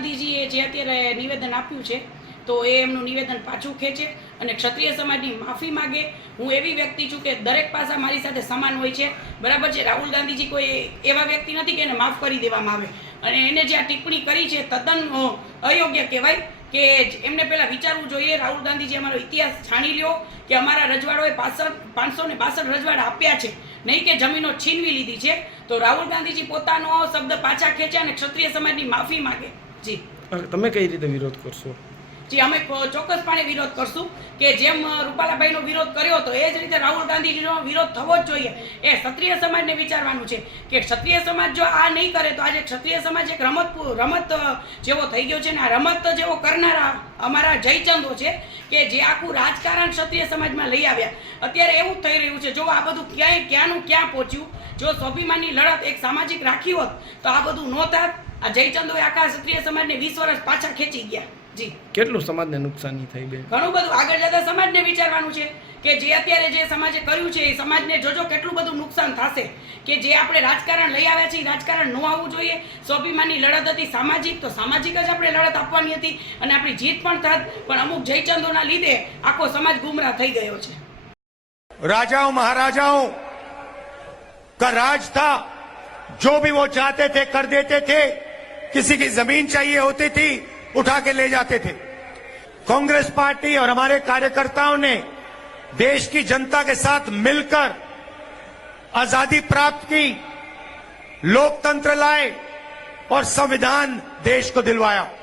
ગાંધીજીએ જે અત્યારે નિવેદન આપ્યું છે તો એ એમનું નિવેદન પાછું ખેંચે અને ક્ષત્રિય સમાજની માફી માગે હું એવી વ્યક્તિ છું કે દરેક પાસા મારી સાથે સમાન હોય છે બરાબર છે રાહુલ ગાંધીજી કોઈ એવા વ્યક્તિ નથી કે એને માફ કરી દેવામાં આવે અને એને જે આ ટિપ્પણી કરી છે તદ્દન અયોગ્ય કહેવાય કે એમને પહેલાં વિચારવું જોઈએ રાહુલ ગાંધીજી અમારો ઇતિહાસ જાણી લ્યો કે અમારા રજવાડોએ પાસઠ પાંચસો ને પાસઠ રજવાડા આપ્યા છે નહીં કે જમીનો છીનવી લીધી છે તો રાહુલ ગાંધીજી પોતાનો શબ્દ પાછા ખેંચ્યા અને ક્ષત્રિય સમાજની માફી માગે જી તમે કઈ રીતે વિરોધ કરશો જી અમે ચોક્કસપણે વિરોધ કરશું કે જેમ રૂપાલાભાઈનો વિરોધ કર્યો હતો એ જ રીતે રાહુલ ગાંધીજીનો વિરોધ થવો જ જોઈએ એ ક્ષત્રિય સમાજને વિચારવાનું છે કે ક્ષત્રિય સમાજ જો આ નહીં કરે તો આજે ક્ષત્રિય સમાજ એક રમત રમત જેવો થઈ ગયો છે ને આ રમત જેવો કરનારા અમારા જયચંદો છે કે જે આખું રાજકારણ ક્ષત્રિય સમાજમાં લઈ આવ્યા અત્યારે એવું થઈ રહ્યું છે જો આ બધું ક્યાંય ક્યાંનું ક્યાં પહોંચ્યું જો સ્વાભિમાનની લડત એક સામાજિક રાખી હોત તો આ બધું નહોતા આ જયચંદોએ આખા ક્ષત્રિય સમાજને વીસ વર્ષ પાછા ખેંચી ગયા જી કેટલું સમાજને નુકસાની થઈ બેન ઘણું બધું આગળ જતા સમાજને વિચારવાનું છે કે જે અત્યારે જે સમાજે કર્યું છે એ સમાજને જોજો કેટલું બધું નુકસાન થશે કે જે આપણે રાજકારણ લઈ આવ્યા છીએ એ રાજકારણ ન આવવું જોઈએ સ્વાભિમાનની લડત હતી સામાજિક તો સામાજિક જ આપણે લડત આપવાની હતી અને આપણી જીત પણ થાત પણ અમુક જયચંદોના લીધે આખો સમાજ ગુમરાહ થઈ ગયો છે राजाओं महाराजाओं का राज था जो भी वो चाहते थे कर देते थे किसी की जमीन चाहिए होती थी उठा के ले जाते थे कांग्रेस पार्टी और हमारे कार्यकर्ताओं ने देश की जनता के साथ मिलकर आजादी प्राप्त की लोकतंत्र लाए और संविधान देश को दिलवाया